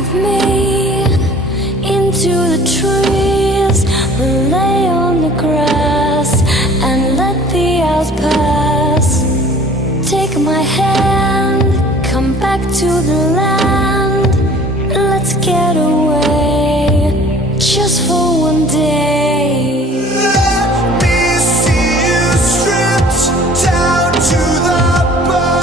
with me into the trees, lay on the grass and let the hours pass. Take my hand, come back to the land. Let's get away just for one day. Let me see you stripped down to the bone.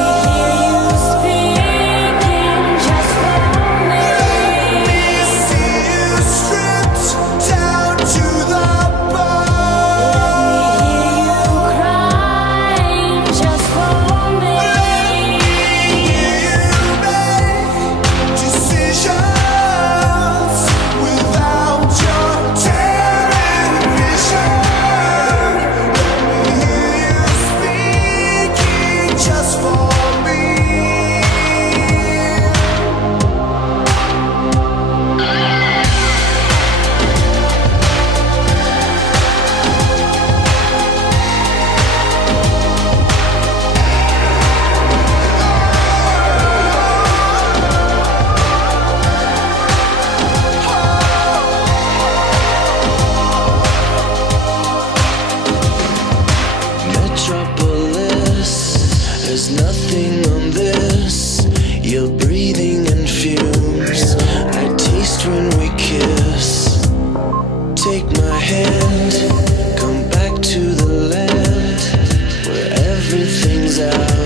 Let me hear you speaking just for me. Let me see you stripped down to the bone. Let me hear you crying just for me. Let me hear you make decisions without your television. Let me hear you speaking just for me. Metropolis, there's nothing on this. You're breathing in fumes. I taste when we kiss. Take my hand, come back to the land where everything's out.